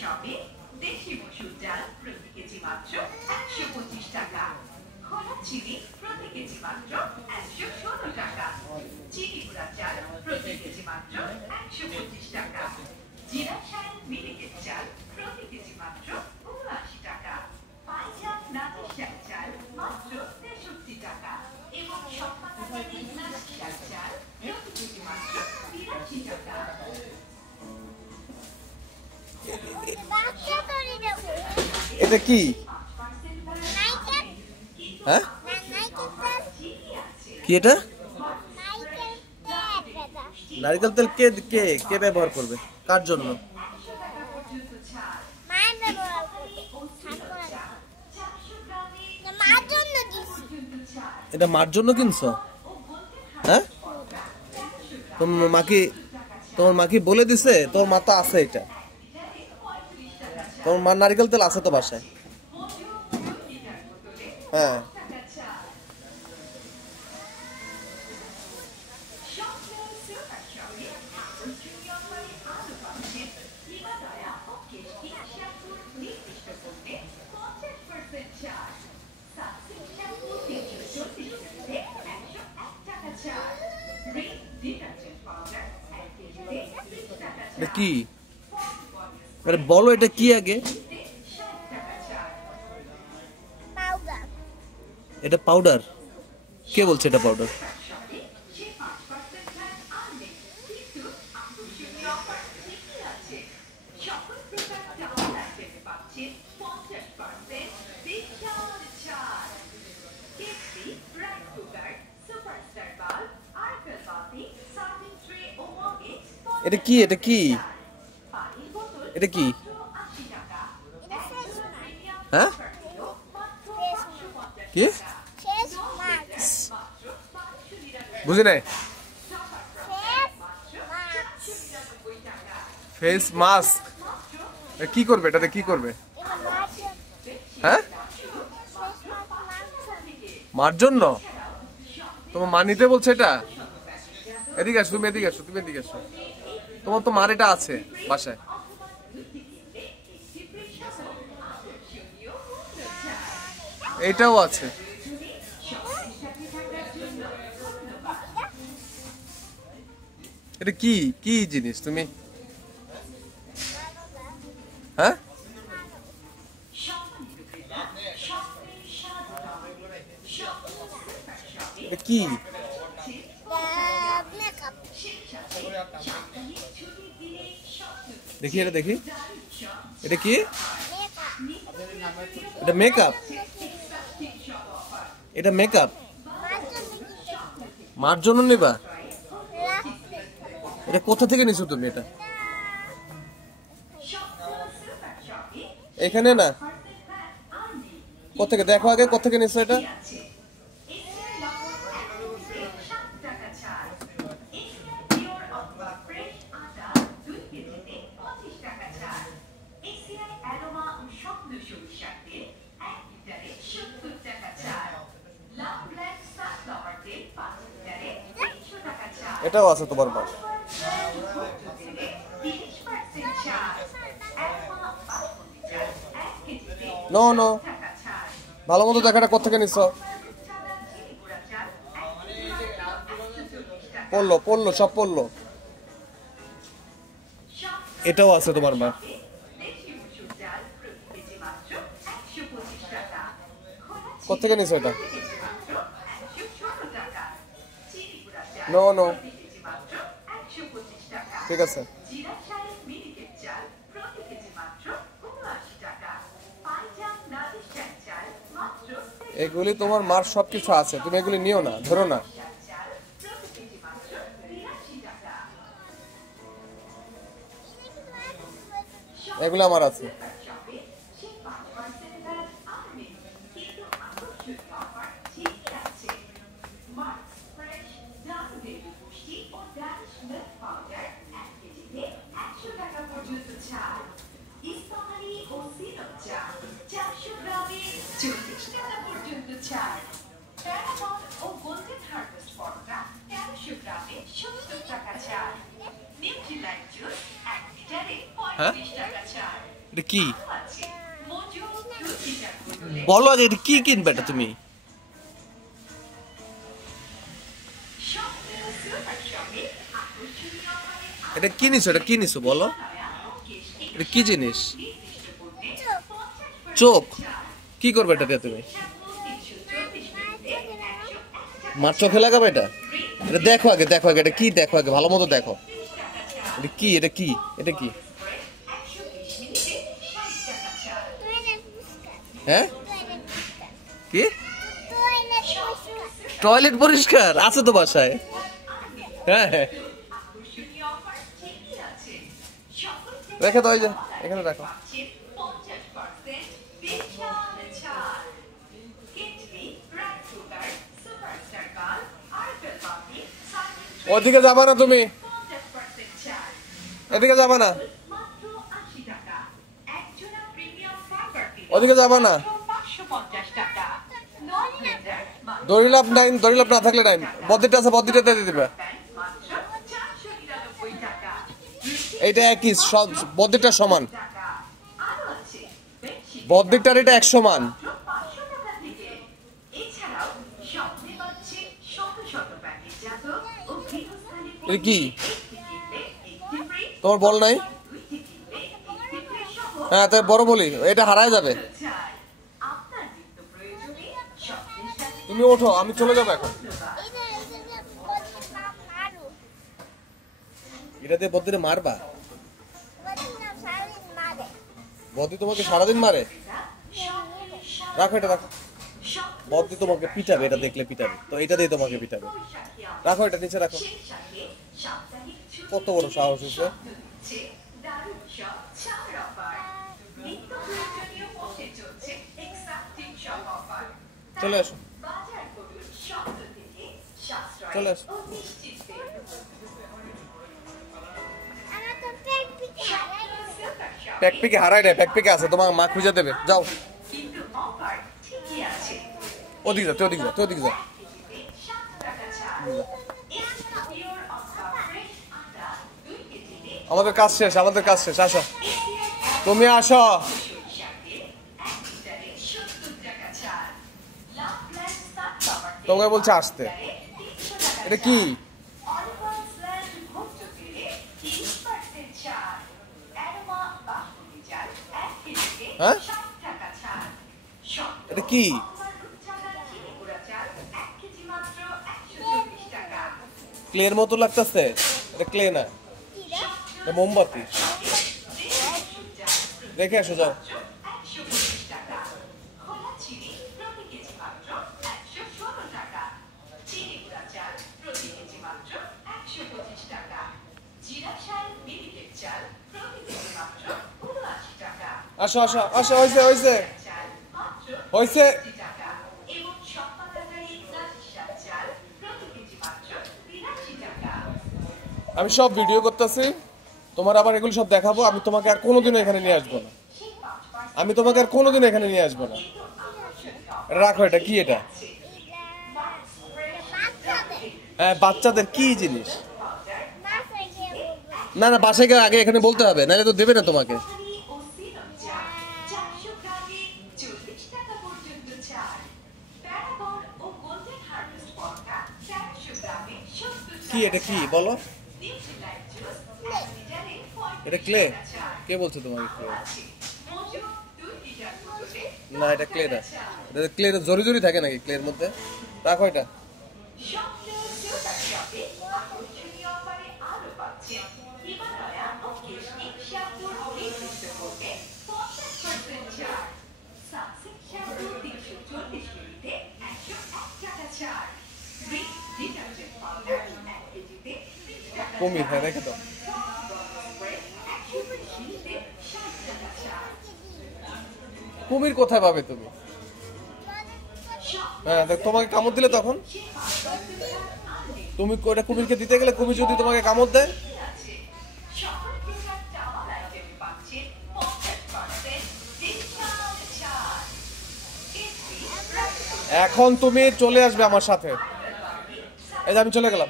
শপে দেশি মসুর ডাল প্রতি কেজি মাত্র 125 টাকা, খোলা চিনি প্রতি কেজি মাত্র 116 টাকা, চিনি গুঁড়া চাল প্রতি কেজি মাত্র 125 টাকা, জিরা শাইন মিনিকেট চাল প্রতি কেজি মাত্র 79 টাকা, পাইজাম নাজির শাক চাল মাত্র 63 টাকা এবং সম্পাদনারি নাজির শাক চাল প্রতি কেজি মাত্র 83 টাকা। এটা কি? হ্যাঁ, কি এটা? নারকেল তেল কে কে কে ব্যবহার করবে? কার জন্য? এটা মার জন্য কিনছো? হ্যাঁ, তোমার মা কি বলে দিছে? তোর মা তো আছে, এটা তোমার মার নারকেল তেল আছে তো বাসায়? হ্যাঁ, কি বলো, এটা কি আগে? এটা পাউডার? কে বলছে এটা পাউডার? এটা কি? এটা কি? এটা কি? হ্যাঁ, কি বুঝি নাই? ফেস মাস্ক কি করবে? এটাতে কি করবে? হ্যাঁ, মার জন্য? তোমার মা নিতে বলছে এটা? এদিকে আসো, তুমি এদিকে আসো, তুমি এদিকে আসো। তোমার তো মার এটা আছে বাসায়। এটাও আছে। এটা কি কি জিনিস তুমি? হ্যাঁ, এটা কি? দেখি, এটা দেখি, এটা কি? এটা মেকআপ? এটা মেকআপ মার জন্য নেবা? এটা কোথা থেকে নিছো তুমি? এটা এখানে না, কোথেকে দেখো আগে, কোথেকে নিছো এটা? এটাও আছে তোমার মা? নো নো, ভালো মতো দেখাটা কোথেকে নিছো? পড়লো পড়লো, সব পড়লো। এটাও আছে তোমার মা? কোথেকে নিছো এটা? নো নো, ঠিক আছে। এগুলি তোমার মার সবকিছু আছে, তুমি এগুলি নিও না, ধরো না। এগুলো আমার আছে। হ্যাঁ, এটা কি আছে মজু রুচিটা করলে বলো আগে, এটা কি কিনবে এটা তুমি? স্বপ্নের সুপার শপে আকর্ষণীয় মানে এটা কি নিছো? এটা কি নিছো বলো? এটা কি জিনিস? নির্দিষ্ট করতে 50% চোখ ছাড়। কি করবে এটা দিয়ে তুমি? শ্যাম্পু 334 মিনিটে 101 টাকা মার চোখে লাগাবে এটা? এটা দেখো আগে, দেখো আগে এটা কি, দেখো আগে ভালো মতো দেখো। এটা কি? এটা কি? এটা কি? 120 মিনিটে 60 টাকা ছাড়। হ্যাঁ কি? টয়লেট পরিষ্কার আছে তো বাসায়? হ্যাঁ হ্যাঁ, আকর্ষণীয় অফার ঠিকই আছে। সকল রেখে দাও, এই যে এখানে রাখো। পাচ্ছেন 50% বিশাল ছাড়। কেটলি, রাইস কুকার, সুপারস্টার কার, আরএফএল পাপি, সাইলেন্ট ওদিকে যাবা না তুমি, 50% ছাড়। এদিকে যাবা না, মাত্র 80 টাকা। একজোড়া প্রিমিয়াম ফাইবার পিলো ওদিকে যাবা না। মাত্র 550 টাকা। নন ব্লেন্ডার মাত্র দড়ি লাভ নাই, দড়ি লাভ না থাকলে নাই, বদ্দিটা আছে বদ্দিটা দিয়ে দিবে। মাত্র 499 টাকা। এইটা একই, সব বদ্দিটা সমান, টাকা। আরো আছে বেডশিট বদ্দিটার এটা 1 সমান। মাত্র 500 টাকা থেকে। এছাড়াও স্বপ্নে পাচ্ছেন শত শত প্যাকেজজাত ও গৃহস্থালী এটা কি? একটি কিনলে একটি ফ্রি, তোমার বল নাই? দুইটি কিনলে একটি ফ্রি সহ হ্যাঁ তাই বড় বলি, এটা হারায় যাবে। ছাড়। আপনার নিত্য প্রয়োজনে স্বপ্নের সাথে তুমি ওঠো, আমি চলে যাবো এখন। ধন্যবাদ। এটা দিয়ে বদ্দিরে মারবা? বদ্দি তোমাকে সারাদিন মারে? রাখো এটা, রাখো। বদ্দি তোমাকে পিটাবে, এটা দেখলে পিটাবে, তো এটা দিয়ে তোমাকে পিটাবে। রাখো এটা নিচে রাখো। সেই সাথে সাপ্তাহিক ছুটি কত বড় সাহস হয়েছে! দিচ্ছে দারুণ সব ছাড় অফার। নিত্য প্রয়োজনীয় পথে চলছে এক্সাক্টিং সব অফার। চলে আসো, বাজার করুন শব্দ থেকে সাশ্রয় চলে আসো। ও নিশ্চিন্তে। প্যাকপিকে হারাই নাই, প্যাকপিকে আছে, তোমার মা খুঁজে দেবে, যাও। কিন্তু অফার ঠিকই আছে। ওদিকে যা, তুই ওদিকে যা, তুই ওদিকে যা। কেজিতে 7 টাকা ছাড়। এক্সট্রা পিওর অথবা ফ্রেশ আটা 2 কেজিতে আমাদের কাজ শেষ, আমাদের কাজ শেষ, আসো তুমি আসো। সরিষাতে 1 লিটারে 70 টাকা ছাড়। লাভ প্ল্যান সানফ্লাওয়ার তেল তোমাকে বলছে আসতে। লিটারে 300 টাকা এটা কি? ছাড়। অরিফান স্ল্যান্ড ভুট্টো তেলে 30% ছাড়। অ্যারোমা বাসমতি চাল 1 কেজিতে হ্যাঁ? 60 টাকা ছাড়। সত্য এটা কি? অফার রূপচাঁদা চিনি গুঁড়া চাল 1 কেজি মাত্র 124 টাকা। ক্লের মতো লাগতেছে, এটা ক্লে না, এটা মোমবাতি। দেখে আসো, যাও। 120 টাকা। খোলা চিনি প্রতি কেজি মাত্র 116 টাকা। চিনি গুঁড়া চাল প্রতি কেজি মাত্র 125 টাকা। জিরা শাল মিনিকেট চাল প্রতি কেজি মাত্র 79 টাকা। আসো আসো আসো, হয়েছে হয়েছে চাল মাত্র হয়েছে। 60 টাকা। এবং সম্পা তরকারি রাজশাহী চাল প্রতি কেজি মাত্র 83 টাকা। আমি সব ভিডিও করতেছি, তোমার আবার এগুলো সব দেখাবো। আমি তোমাকে আর কোনোদিনও এখানে নিয়ে আসবো না, সেই 5% আমি তোমাকে আর কোনোদিনও এখানে নিয়ে আসবো না। কিন্তু আকর্ষণীয় এটা রাখো, এটা কি? এটা মার্কস ফ্রেশ হ্যাঁ, বাচ্চাদের কি জিনিস? না না, বাসায় গিয়ে আগে এখানে বলতে হবে, নাহলে তো দেবে না তোমাকে। পানি ও সিরাপ চা 400 গ্রামে 40 টাকা পর্যন্ত ছাড়। প্যারাগন ও গোল্ডেন হারভেস্ট ভদকা 400 গ্রামে 70 টাকা কি এটা কি ছাড়। বলো? নিউট্রিলাইট জুস 1 লিটারে 35 এটা ক্লে? টাকা ছাড়। কে বলছে তোমাকে ক্লে? আছে মজু 2 লিটার বোতলে না এটা ক্লে না, 10 টাকা ছাড়। এটা ক্লে জরি জরি থাকে নাকি ক্লের মধ্যে? রাখো এটা। স্বপ্ন সুপার শপে আকর্ষণীয় অফারে আরো পাচ্ছেন হিমালয়া ও কেশনি শ্যাম্পুর নির্দিষ্ট করতে 50% ছাড়। সানসিল্ক শ্যাম্পু 340 মিলিতে 101 টাকা ছাড়। রিচ ডিটারজেন্ট পাউডার 1 কেজিতে 30 টাকা কুমির, হ্যাঁ ছাড়। রেখে দাও। স্প্রে 120 মিলিতে 60 টাকা ছাড়। কুমির কোথায় পাবে তুমি? হ্যাঁ দেখ, তোমাকে কামড় দিলে তখন তুমি ওটা কুমিরকে দিতে গেলে, কুমির যদি তোমাকে কামড় দেয়, আছে সকল প্রকার টাওয়াল আইটেমে পাচ্ছেন 50% ডিসকাউন্ট ছাড়। কেটলি, রাইস কুকার, এখন তুমি চলে আসবে আমার সাথে। এই যে আমি চলে গেলাম।